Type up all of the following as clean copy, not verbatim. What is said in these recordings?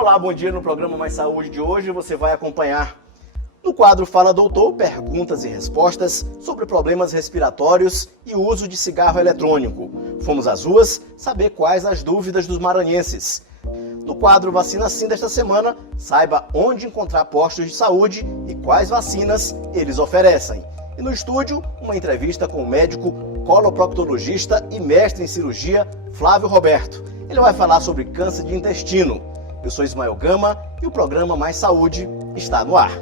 Olá, bom dia. No programa Mais Saúde de hoje você vai acompanhar no quadro Fala Doutor, perguntas e respostas sobre problemas respiratórios e o uso de cigarro eletrônico. Fomos às ruas saber quais as dúvidas dos maranhenses. No quadro Vacina Sim desta semana, saiba onde encontrar postos de saúde e quais vacinas eles oferecem. E no estúdio, uma entrevista com o médico coloproctologista e mestre em cirurgia Flávio Roberto. Ele vai falar sobre câncer de intestino. Eu sou Ismael Gama e o programa Mais Saúde está no ar.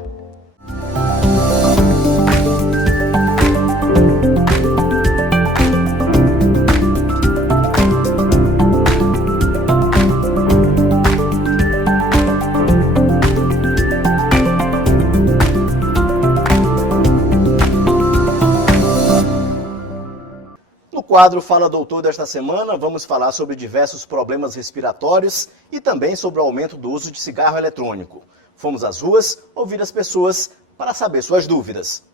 No quadro Fala Doutor desta semana, vamos falar sobre diversos problemas respiratórios e também sobre o aumento do uso de cigarro eletrônico. Fomos às ruas ouvir as pessoas para saber suas dúvidas.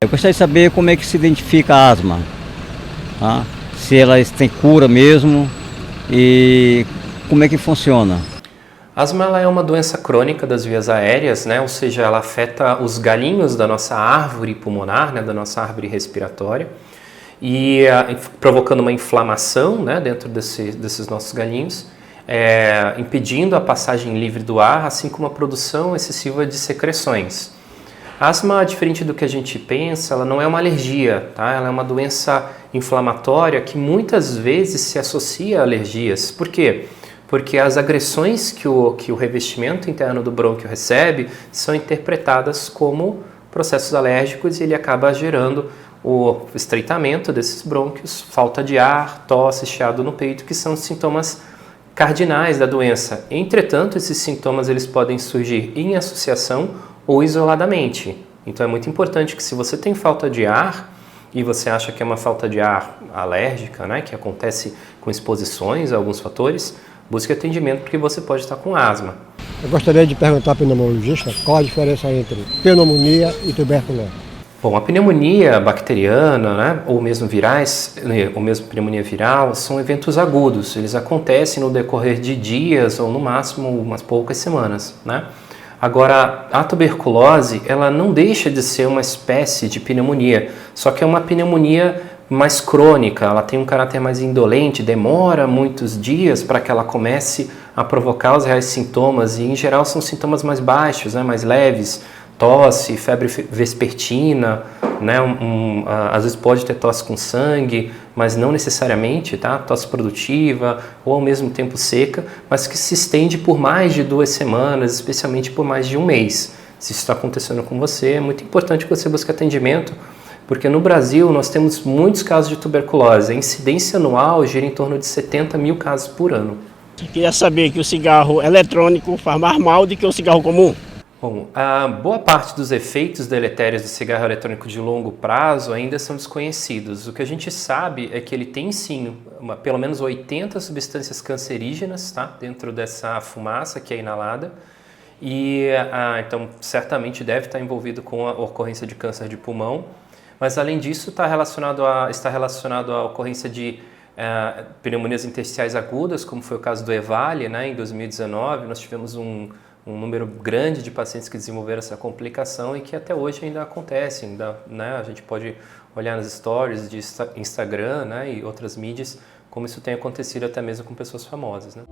Eu gostaria de saber como é que se identifica a asma, tá? Se ela tem cura mesmo e como é que funciona. A asma ela é uma doença crônica das vias aéreas, né? Ou seja, ela afeta os galinhos da nossa árvore pulmonar, né? Da nossa árvore respiratória, e provocando uma inflamação, né? Dentro desses nossos galinhos, impedindo a passagem livre do ar, assim como a produção excessiva de secreções. A asma, diferente do que a gente pensa, ela não é uma alergia, tá? Ela é uma doença inflamatória que muitas vezes se associa a alergias. Por quê? Porque as agressões que o revestimento interno do brônquio recebe são interpretadas como processos alérgicos e ele acaba gerando o estreitamento desses brônquios, falta de ar, tosse, chiado no peito, que são sintomas cardinais da doença. Entretanto, esses sintomas eles podem surgir em associação ou isoladamente. Então é muito importante que, se você tem falta de ar e você acha que é uma falta de ar alérgica, né, que acontece com exposições a alguns fatores, busque atendimento porque você pode estar com asma. Eu gostaria de perguntar ao pneumologista qual a diferença entre pneumonia e tuberculose. Bom, a pneumonia bacteriana, né, ou mesmo virais, ou mesmo pneumonia viral, são eventos agudos. Eles acontecem no decorrer de dias ou no máximo umas poucas semanas, né? Agora, a tuberculose, ela não deixa de ser uma espécie de pneumonia, só que é uma pneumonia mais crônica, ela tem um caráter mais indolente, demora muitos dias para que ela comece a provocar os reais sintomas e, em geral, são sintomas mais baixos, né, mais leves, tosse, febre vespertina, né, às vezes pode ter tosse com sangue, mas não necessariamente, tá? Tosse produtiva ou ao mesmo tempo seca, mas que se estende por mais de 2 semanas, especialmente por mais de um mês. Se isso está acontecendo com você, é muito importante que você busque atendimento, porque no Brasil nós temos muitos casos de tuberculose. A incidência anual gira em torno de 70 mil casos por ano. Eu queria saber que o cigarro eletrônico faz mais mal do que o cigarro comum. Bom, a boa parte dos efeitos deletérios do cigarro eletrônico de longo prazo ainda são desconhecidos. O que a gente sabe é que ele tem sim pelo menos 80 substâncias cancerígenas, tá, dentro dessa fumaça que é inalada. E então certamente deve estar envolvido com a ocorrência de câncer de pulmão. Mas além disso está relacionado à ocorrência de pneumonias intersticiais agudas, como foi o caso do EVALI, né, em 2019. Nós tivemos um número grande de pacientes que desenvolveram essa complicação e que até hoje ainda acontece. Né, a gente pode olhar nas stories de Instagram, né, e outras mídias, como isso tem acontecido até mesmo com pessoas famosas, né?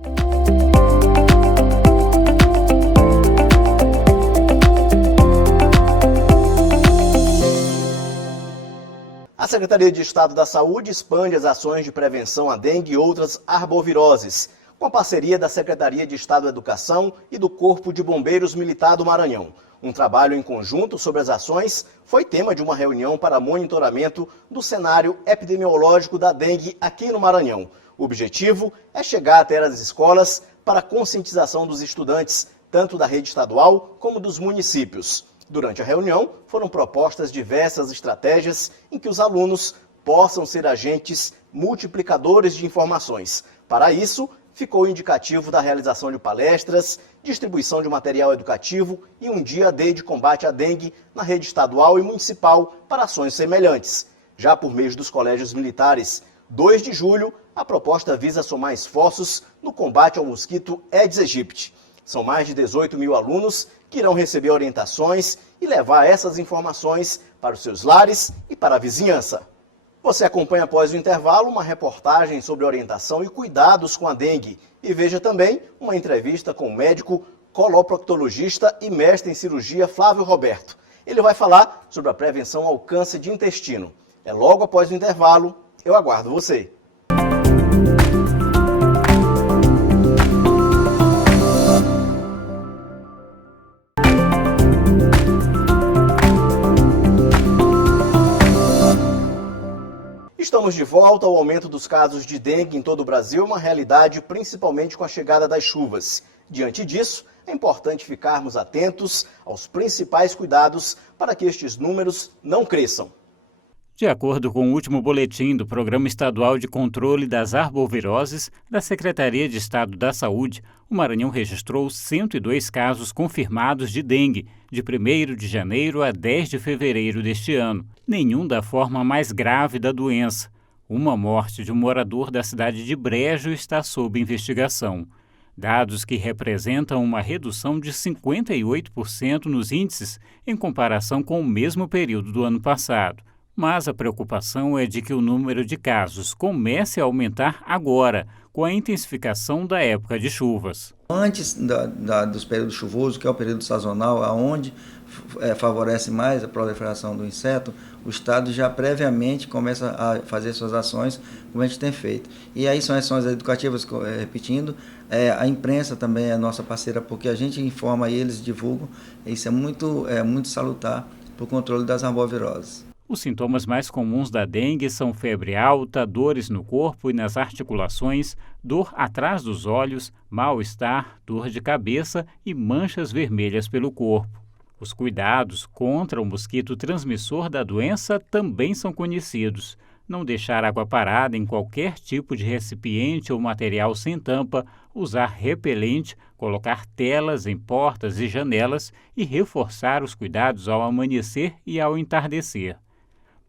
A Secretaria de Estado da Saúde expande as ações de prevenção à dengue e outras arboviroses, com a parceria da Secretaria de Estado da Educação e do Corpo de Bombeiros Militar do Maranhão. Um trabalho em conjunto sobre as ações foi tema de uma reunião para monitoramento do cenário epidemiológico da dengue aqui no Maranhão. O objetivo é chegar até as escolas para a conscientização dos estudantes, tanto da rede estadual como dos municípios. Durante a reunião, foram propostas diversas estratégias em que os alunos possam ser agentes multiplicadores de informações. Para isso, ficou indicativo da realização de palestras, distribuição de material educativo e um dia D de combate à dengue na rede estadual e municipal para ações semelhantes. Já por meio dos colégios militares, 2 de julho, a proposta visa somar esforços no combate ao mosquito Aedes aegypti. São mais de 18 mil alunos que irão receber orientações e levar essas informações para os seus lares e para a vizinhança. Você acompanha após o intervalo uma reportagem sobre orientação e cuidados com a dengue e veja também uma entrevista com o médico coloproctologista e mestre em cirurgia Flávio Roberto. Ele vai falar sobre a prevenção ao câncer de intestino. É logo após o intervalo, eu aguardo você. Estamos de volta. O aumento dos casos de dengue em todo o Brasil é uma realidade, principalmente com a chegada das chuvas. Diante disso, é importante ficarmos atentos aos principais cuidados para que estes números não cresçam. De acordo com o último boletim do Programa Estadual de Controle das Arboviroses da Secretaria de Estado da Saúde, o Maranhão registrou 102 casos confirmados de dengue, de 1º de janeiro a 10 de fevereiro deste ano. Nenhum da forma mais grave da doença. Uma morte de um morador da cidade de Brejo está sob investigação. Dados que representam uma redução de 58% nos índices em comparação com o mesmo período do ano passado. Mas a preocupação é de que o número de casos comece a aumentar agora, com a intensificação da época de chuvas. Antes dos períodos chuvosos, que é o período sazonal, onde favorece mais a proliferação do inseto, o Estado já previamente começa a fazer suas ações, como a gente tem feito. E aí são ações educativas, repetindo, a imprensa também é nossa parceira, porque a gente informa e eles divulgam, isso é muito salutar para o controle das arboviroses. Os sintomas mais comuns da dengue são febre alta, dores no corpo e nas articulações, dor atrás dos olhos, mal-estar, dor de cabeça e manchas vermelhas pelo corpo. Os cuidados contra o mosquito transmissor da doença também são conhecidos. Não deixar água parada em qualquer tipo de recipiente ou material sem tampa, usar repelente, colocar telas em portas e janelas e reforçar os cuidados ao amanhecer e ao entardecer.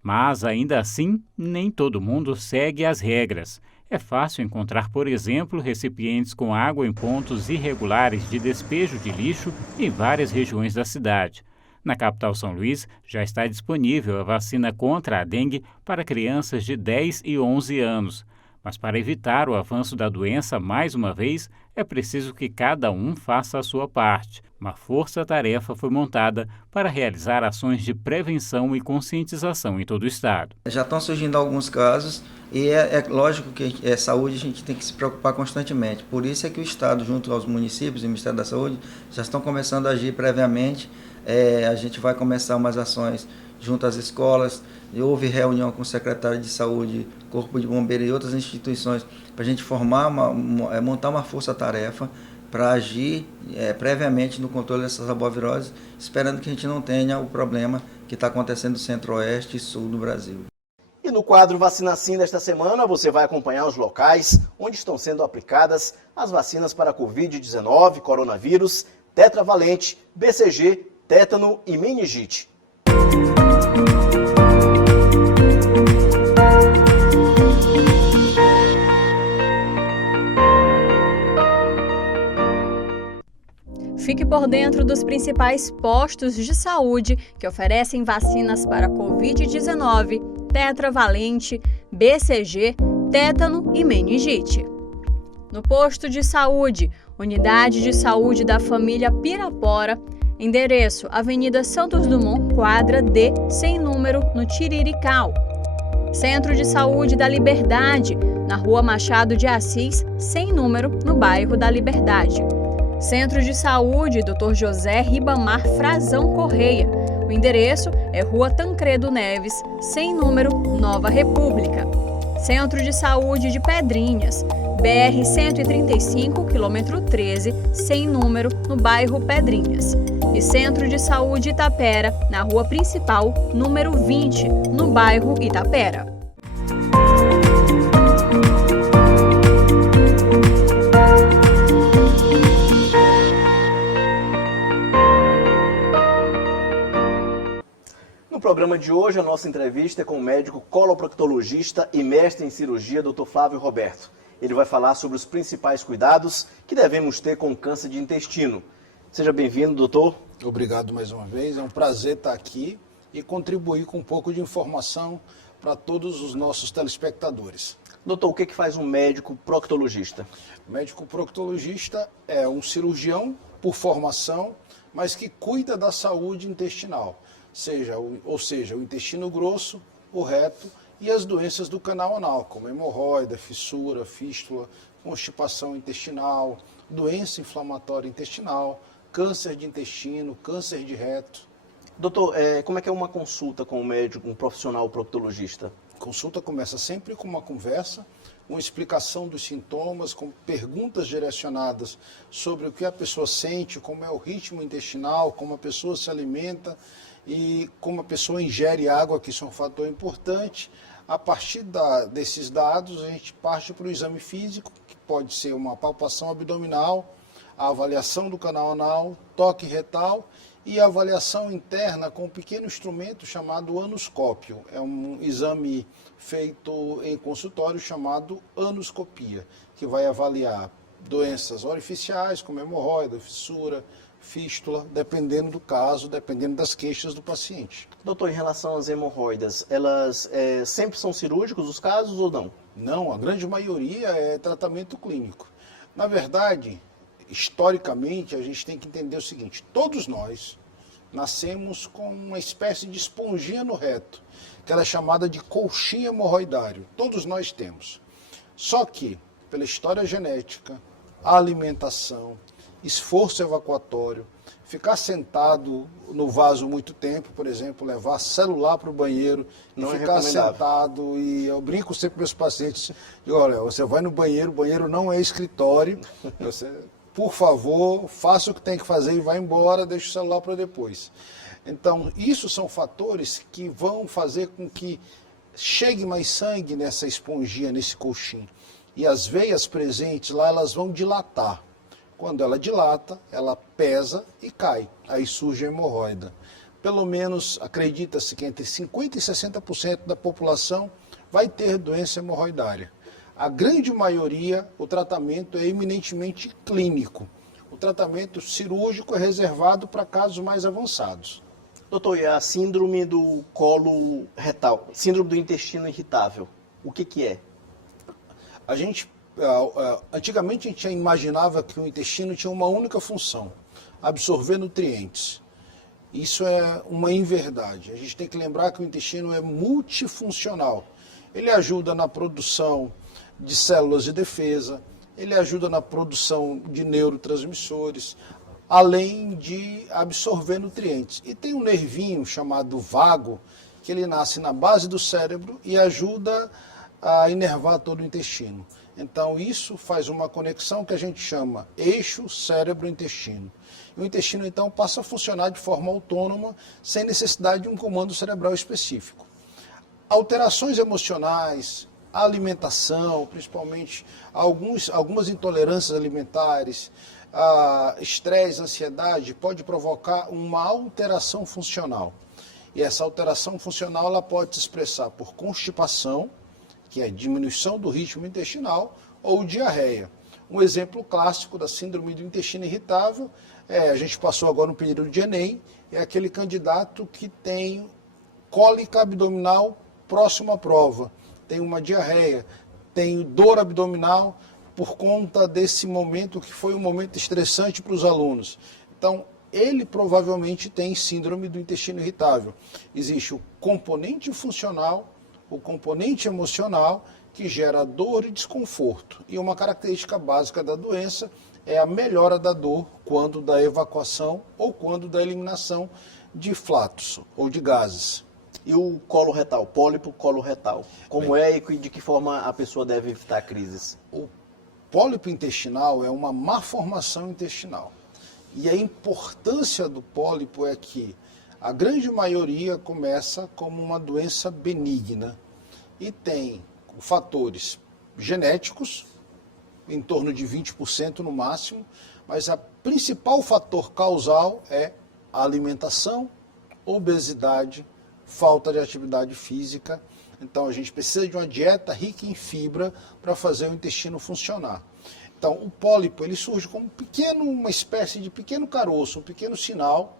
Mas, ainda assim, nem todo mundo segue as regras. É fácil encontrar, por exemplo, recipientes com água em pontos irregulares de despejo de lixo em várias regiões da cidade. Na capital São Luís, já está disponível a vacina contra a dengue para crianças de 10 e 11 anos. Mas para evitar o avanço da doença mais uma vez, é preciso que cada um faça a sua parte. Uma força-tarefa foi montada para realizar ações de prevenção e conscientização em todo o estado. Já estão surgindo alguns casos e é lógico que saúde a gente tem que se preocupar constantemente. Por isso é que o Estado, junto aos municípios e o Ministério da Saúde, já estão começando a agir previamente. A gente vai começar umas ações junto às escolas. Houve reunião com o secretário de Saúde, Corpo de Bombeiro e outras instituições para a gente montar uma força-tarefa para agir previamente no controle dessas arboviroses, esperando que a gente não tenha o problema que está acontecendo no centro-oeste e sul do Brasil. E no quadro Vacina Sim desta semana, você vai acompanhar os locais onde estão sendo aplicadas as vacinas para Covid-19, coronavírus, tetravalente, BCG, tétano e meningite. Fique por dentro dos principais postos de saúde que oferecem vacinas para Covid-19, tetravalente, BCG, tétano e meningite. No posto de saúde, Unidade de Saúde da Família Pirapora, endereço Avenida Santos Dumont, quadra D, sem número, no Tirirical. Centro de Saúde da Liberdade, na Rua Machado de Assis, sem número, no bairro da Liberdade. Centro de Saúde Dr. José Ribamar Frazão Correia. O endereço é Rua Tancredo Neves, sem número, Nova República. Centro de Saúde de Pedrinhas, BR-135, quilômetro 13, sem número, no bairro Pedrinhas. E Centro de Saúde Itapera, na Rua Principal, número 20, no bairro Itapera. programa de hoje, a nossa entrevista é com o médico coloproctologista e mestre em cirurgia, Dr. Flávio Roberto. Ele vai falar sobre os principais cuidados que devemos ter com o câncer de intestino. Seja bem-vindo, doutor. Obrigado mais uma vez, é um prazer estar aqui e contribuir com um pouco de informação para todos os nossos telespectadores. Doutor, o que faz um médico proctologista? O médico proctologista é um cirurgião por formação, mas que cuida da saúde intestinal, ou seja, o intestino grosso, o reto e as doenças do canal anal, como hemorroida, fissura, fístula, constipação intestinal, doença inflamatória intestinal, câncer de intestino, câncer de reto. Doutor, como é que é uma consulta com um médico, um profissional proctologista? A consulta começa sempre com uma conversa, uma explicação dos sintomas, com perguntas direcionadas sobre o que a pessoa sente, como é o ritmo intestinal, como a pessoa se alimenta e como a pessoa ingere água, que isso é um fator importante. A partir desses dados, a gente parte para o exame físico, que pode ser uma palpação abdominal, a avaliação do canal anal, toque retal e a avaliação interna com um pequeno instrumento chamado anoscópio. É um exame feito em consultório chamado anoscopia, que vai avaliar doenças orificiais, como hemorroida, fissura, fístula, dependendo do caso, dependendo das queixas do paciente. Doutor, em relação às hemorroidas, elas sempre são cirúrgicos os casos ou não? Não, a grande maioria é tratamento clínico. Na verdade, historicamente, a gente tem que entender o seguinte: todos nós nascemos com uma espécie de esponjinha no reto, que ela é chamada de colchinha hemorroidário. Todos nós temos. Só que, pela história genética, a alimentação, esforço evacuatório, ficar sentado no vaso muito tempo, por exemplo, levar celular para o banheiro, não ficar sentado, e eu brinco sempre com meus pacientes, digo, olha, você vai no banheiro, o banheiro não é escritório, você, por favor, faça o que tem que fazer e vá embora, deixa o celular para depois. Então, isso são fatores que vão fazer com que chegue mais sangue nessa esponjinha, nesse colchinho. E as veias presentes lá, elas vão dilatar. Quando ela dilata, ela pesa e cai. Aí surge a hemorroida. Pelo menos, acredita-se que entre 50% e 60% da população vai ter doença hemorroidária. A grande maioria, o tratamento é eminentemente clínico. O tratamento cirúrgico é reservado para casos mais avançados. Doutor, e a síndrome do colo retal, síndrome do intestino irritável, o que é? Antigamente a gente imaginava que o intestino tinha uma única função, absorver nutrientes. Isso é uma inverdade. A gente tem que lembrar que o intestino é multifuncional. Ele ajuda na produção de células de defesa, ele ajuda na produção de neurotransmissores, além de absorver nutrientes. E tem um nervinho chamado vago, que ele nasce na base do cérebro e ajuda a inervar todo o intestino. Então isso faz uma conexão que a gente chama eixo cérebro-intestino. E o intestino então passa a funcionar de forma autônoma, sem necessidade de um comando cerebral específico. Alterações emocionais, a alimentação, principalmente algumas intolerâncias alimentares, estresse, ansiedade, pode provocar uma alteração funcional. E essa alteração funcional ela pode se expressar por constipação, que é diminuição do ritmo intestinal, ou diarreia. Um exemplo clássico da síndrome do intestino irritável, a gente passou agora no período de Enem, é aquele candidato que tem cólica abdominal próximo à prova, tem uma diarreia, tem dor abdominal por conta desse momento que foi um momento estressante para os alunos. Então, ele provavelmente tem síndrome do intestino irritável. Existe o componente funcional, o componente emocional, que gera dor e desconforto. E uma característica básica da doença é a melhora da dor quando da evacuação ou quando da eliminação de flatos ou de gases. E o colo retal, pólipo colo retal, como é e de que forma a pessoa deve evitar crises? O pólipo intestinal é uma má formação intestinal. E a importância do pólipo é que a grande maioria começa como uma doença benigna e tem fatores genéticos, em torno de 20% no máximo, mas o principal fator causal é a alimentação, obesidade, falta de atividade física. Então a gente precisa de uma dieta rica em fibra para fazer o intestino funcionar. Então o pólipo ele surge como uma espécie de pequeno caroço, um pequeno sinal,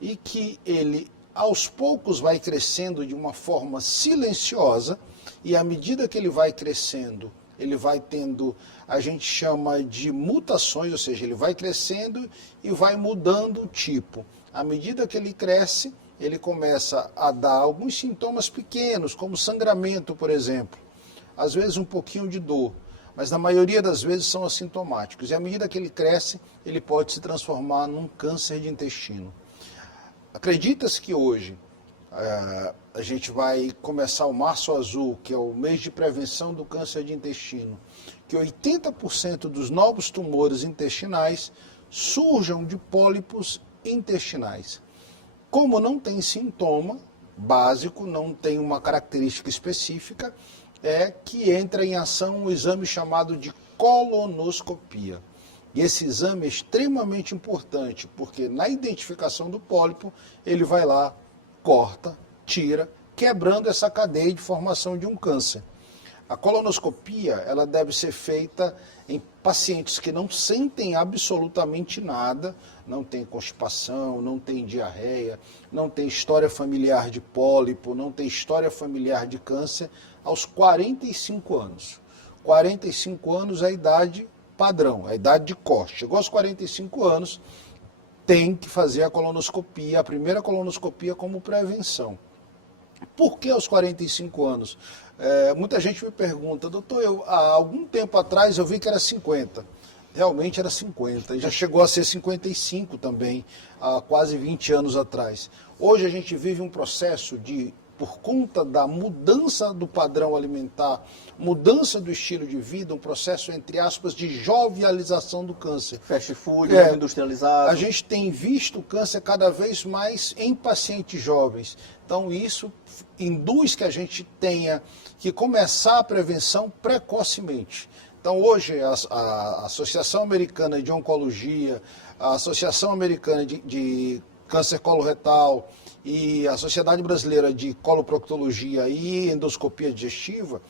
e que ele aos poucos vai crescendo de uma forma silenciosa, e à medida que ele vai crescendo, ele vai tendo, a gente chama de mutações, ou seja, ele vai crescendo e vai mudando o tipo. À medida que ele cresce, ele começa a dar alguns sintomas pequenos, como sangramento, por exemplo. Às vezes um pouquinho de dor, mas na maioria das vezes são assintomáticos. E à medida que ele cresce, ele pode se transformar num câncer de intestino. Acredita-se que hoje a gente vai começar o Março Azul, que é o mês de prevenção do câncer de intestino, que 80% dos novos tumores intestinais surjam de pólipos intestinais. Como não tem sintoma básico, não tem uma característica específica, é que entra em ação um exame chamado de colonoscopia. E esse exame é extremamente importante, porque na identificação do pólipo, ele vai lá, corta, tira, quebrando essa cadeia de formação de um câncer. A colonoscopia, ela deve ser feita em pacientes que não sentem absolutamente nada, não tem constipação, não tem diarreia, não tem história familiar de pólipo, não tem história familiar de câncer, aos 45 anos. 45 anos é a idade padrão, a idade de corte. Chegou aos 45 anos, tem que fazer a colonoscopia, a primeira colonoscopia como prevenção. Por que aos 45 anos? Muita gente me pergunta, doutor, há algum tempo atrás eu vi que era 50. Realmente era 50, e já chegou a ser 55 também, há quase 20 anos atrás. Hoje a gente vive um processo por conta da mudança do padrão alimentar, mudança do estilo de vida, um processo, entre aspas, de jovialização do câncer. Fast food, industrializado. A gente tem visto o câncer cada vez mais em pacientes jovens. Então isso induz que a gente tenha que começar a prevenção precocemente. Então hoje a Associação Americana de Oncologia, a Associação Americana de Câncer Coloretal e a Sociedade Brasileira de Coloproctologia e Endoscopia Digestiva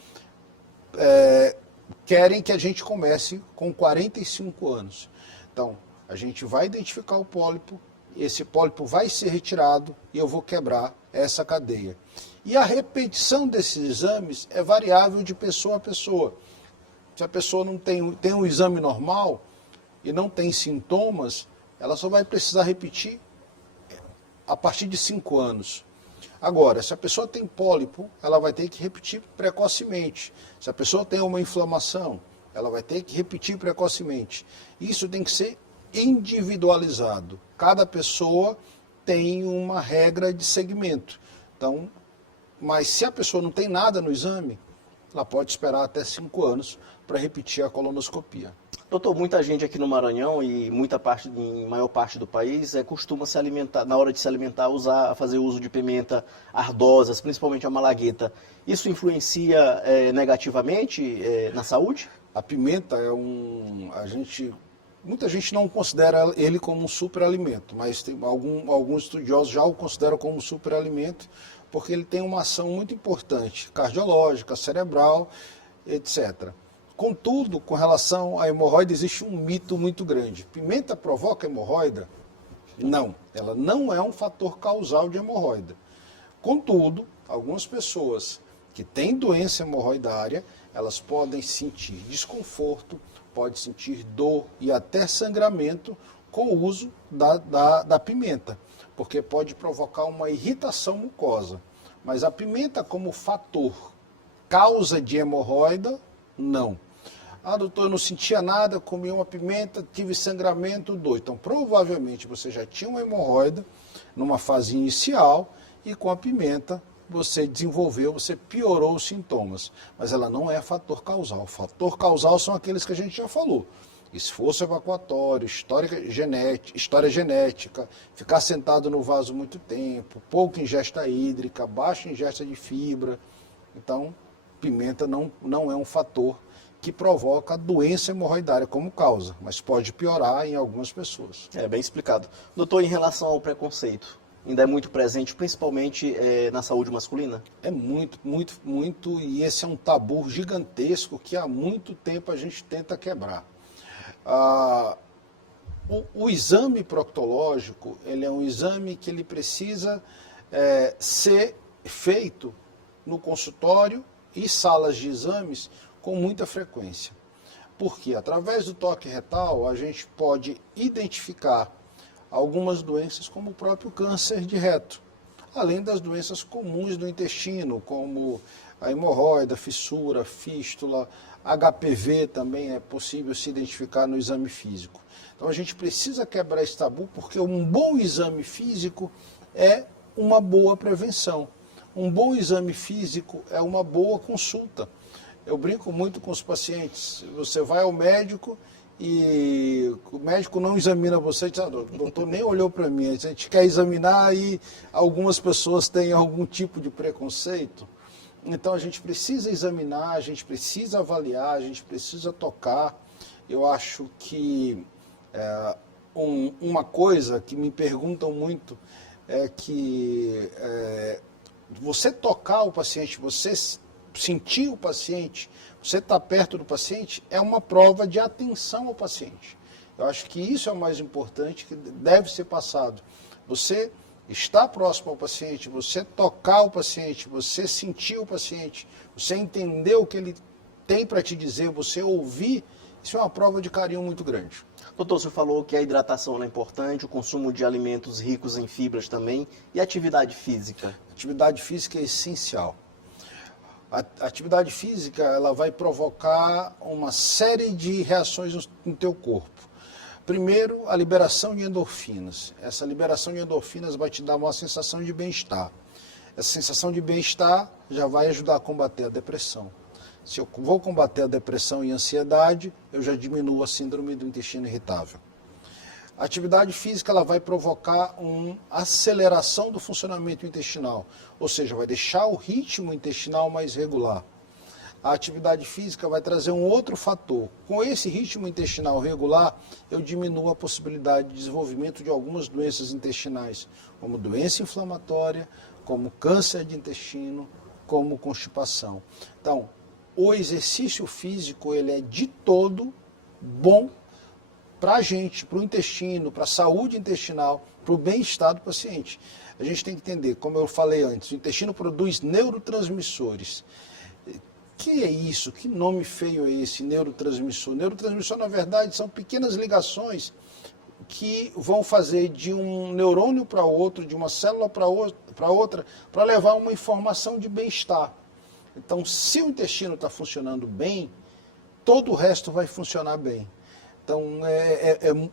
querem que a gente comece com 45 anos. Então, a gente vai identificar o pólipo, esse pólipo vai ser retirado e eu vou quebrar essa cadeia. E a repetição desses exames é variável de pessoa a pessoa. Se a pessoa não tem um exame normal e não tem sintomas, ela só vai precisar repetir a partir de 5 anos. Agora, se a pessoa tem pólipo, ela vai ter que repetir precocemente. Se a pessoa tem uma inflamação, ela vai ter que repetir precocemente. Isso tem que ser individualizado. Cada pessoa tem uma regra de segmento. Então, mas se a pessoa não tem nada no exame, ela pode esperar até 5 anos para repetir a colonoscopia. Doutor, muita gente aqui no Maranhão e em maior parte do país costuma se alimentar, na hora de se alimentar, fazer uso de pimenta ardosas, principalmente a malagueta. Isso influencia negativamente na saúde? A pimenta muita gente não considera ele como um superalimento, mas alguns estudiosos já o consideram como um superalimento, porque ele tem uma ação muito importante, cardiológica, cerebral, etc. Contudo, com relação à hemorroida, existe um mito muito grande. Pimenta provoca hemorroida? Não, ela não é um fator causal de hemorroida. Contudo, algumas pessoas que têm doença hemorroidária, elas podem sentir desconforto, podem sentir dor e até sangramento com o uso da pimenta, porque pode provocar uma irritação mucosa. Mas a pimenta como fator causa de hemorroida, não. Ah, doutor, eu não sentia nada, comi uma pimenta, tive sangramento, dor. Então, provavelmente você já tinha uma hemorroida numa fase inicial e com a pimenta você piorou os sintomas. Mas ela não é fator causal. Fator causal são aqueles que a gente já falou. Esforço evacuatório, história genética, ficar sentado no vaso muito tempo, pouca ingesta hídrica, baixa ingesta de fibra. Então, pimenta não é um fator que provoca doença hemorroidária como causa, mas pode piorar em algumas pessoas. Bem explicado. Doutor, em relação ao preconceito, ainda é muito presente, principalmente na saúde masculina? É muito, muito, muito, e esse é um tabu gigantesco que há muito tempo a gente tenta quebrar. O exame proctológico, ele é um exame que ele precisa ser feito no consultório e salas de exames com muita frequência. Porque através do toque retal a gente pode identificar algumas doenças como o próprio câncer de reto, além das doenças comuns do intestino, como a hemorroida, fissura, fístula, HPV também é possível se identificar no exame físico. Então a gente precisa quebrar esse tabu, porque um bom exame físico é uma boa prevenção. Um bom exame físico é uma boa consulta. Eu brinco muito com os pacientes. Você vai ao médico e o médico não examina você, diz, o doutor nem olhou para mim, a gente quer examinar e algumas pessoas têm algum tipo de preconceito. Então a gente precisa examinar, a gente precisa avaliar, a gente precisa tocar. Eu acho que uma coisa que me perguntam muito é que você tocar o paciente, você sentir o paciente, você estar perto do paciente, é uma prova de atenção ao paciente. Eu acho que isso é o mais importante, que deve ser passado. Você estar próximo ao paciente, você tocar o paciente, você sentir o paciente, você entender o que ele tem para te dizer, você ouvir, isso é uma prova de carinho muito grande. Doutor, você falou que a hidratação é importante, o consumo de alimentos ricos em fibras também, e a atividade física? Atividade física é essencial. A atividade física, ela vai provocar uma série de reações no teu corpo. Primeiro, a liberação de endorfinas. Essa liberação de endorfinas vai te dar uma sensação de bem-estar. Essa sensação de bem-estar já vai ajudar a combater a depressão. Se eu vou combater a depressão e a ansiedade, eu já diminuo a síndrome do intestino irritável. A atividade física, ela vai provocar uma aceleração do funcionamento intestinal, ou seja, vai deixar o ritmo intestinal mais regular. A atividade física vai trazer um outro fator. Com esse ritmo intestinal regular, eu diminuo a possibilidade de desenvolvimento de algumas doenças intestinais, como doença inflamatória, como câncer de intestino, como constipação. Então, o exercício físico, ele é de todo bom para a gente, para o intestino, para a saúde intestinal, para o bem-estar do paciente. A gente tem que entender, como eu falei antes, o intestino produz neurotransmissores. Que é isso? Que nome feio é esse, neurotransmissor? Neurotransmissor, na verdade, são pequenas ligações que vão fazer de um neurônio para outro, de uma célula para outra, para levar uma informação de bem-estar. Então, se o intestino está funcionando bem, todo o resto vai funcionar bem. Então,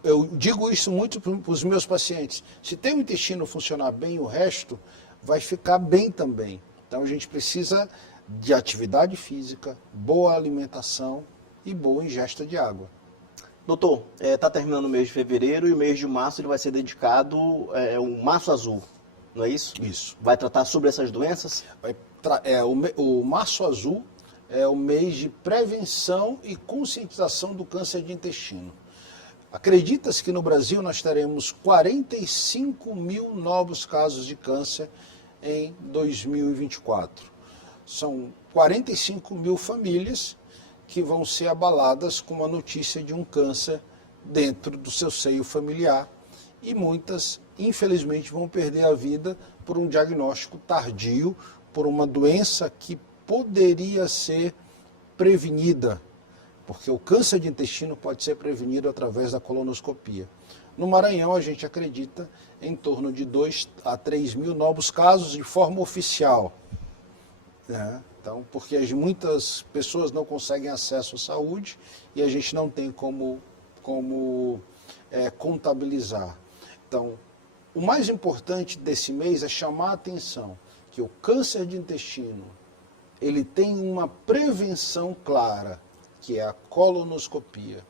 eu digo isso muito para os meus pacientes. Se tem o intestino funcionar bem, o resto vai ficar bem também. Então, a gente precisa de atividade física, boa alimentação e boa ingesta de água. Doutor, está terminando o mês de fevereiro e o mês de março ele vai ser dedicado ao Março Azul, não é isso? Isso. Vai tratar sobre essas doenças? O Março Azul é o mês de prevenção e conscientização do câncer de intestino. Acredita-se que no Brasil nós teremos 45 mil novos casos de câncer em 2024. São 45 mil famílias que vão ser abaladas com a notícia de um câncer dentro do seu seio familiar e muitas, infelizmente, vão perder a vida por um diagnóstico tardio, por uma doença que poderia ser prevenida, porque o câncer de intestino pode ser prevenido através da colonoscopia. No Maranhão, a gente acredita em torno de 2 a 3 mil novos casos de forma oficial. Então, porque muitas pessoas não conseguem acesso à saúde e a gente não tem como contabilizar. Então, o mais importante desse mês é chamar a atenção que o câncer de intestino, ele tem uma prevenção clara, que é a colonoscopia,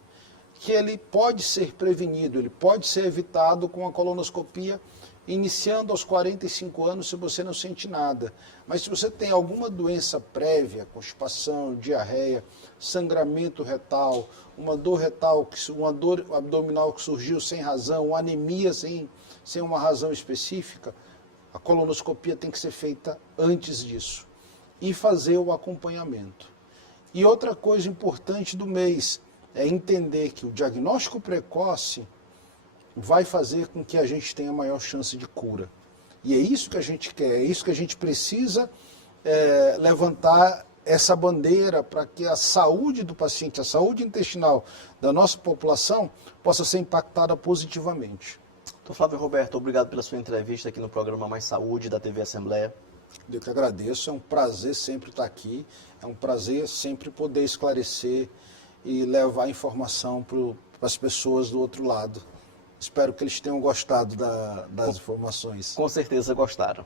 que ele pode ser prevenido, ele pode ser evitado com a colonoscopia, iniciando aos 45 anos se você não sente nada. Mas se você tem alguma doença prévia, constipação, diarreia, sangramento retal, uma dor retal, uma dor abdominal que surgiu sem razão, uma anemia sem uma razão específica, A colonoscopia tem que ser feita antes disso e fazer o acompanhamento. E outra coisa importante do mês é entender que o diagnóstico precoce vai fazer com que a gente tenha maior chance de cura. E é isso que a gente quer, é isso que a gente precisa levantar essa bandeira para que a saúde do paciente, a saúde intestinal da nossa população possa ser impactada positivamente. Dr. Flávio Roberto, obrigado pela sua entrevista aqui no programa Mais Saúde da TV Assembleia. Eu que agradeço, é um prazer sempre estar aqui, é um prazer sempre poder esclarecer e levar informação para as pessoas do outro lado. Espero que eles tenham gostado das informações. Com certeza gostaram.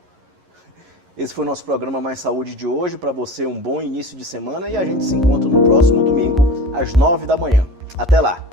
Esse foi o nosso programa Mais Saúde de hoje. Para você, um bom início de semana e a gente se encontra no próximo domingo, às 9 da manhã. Até lá!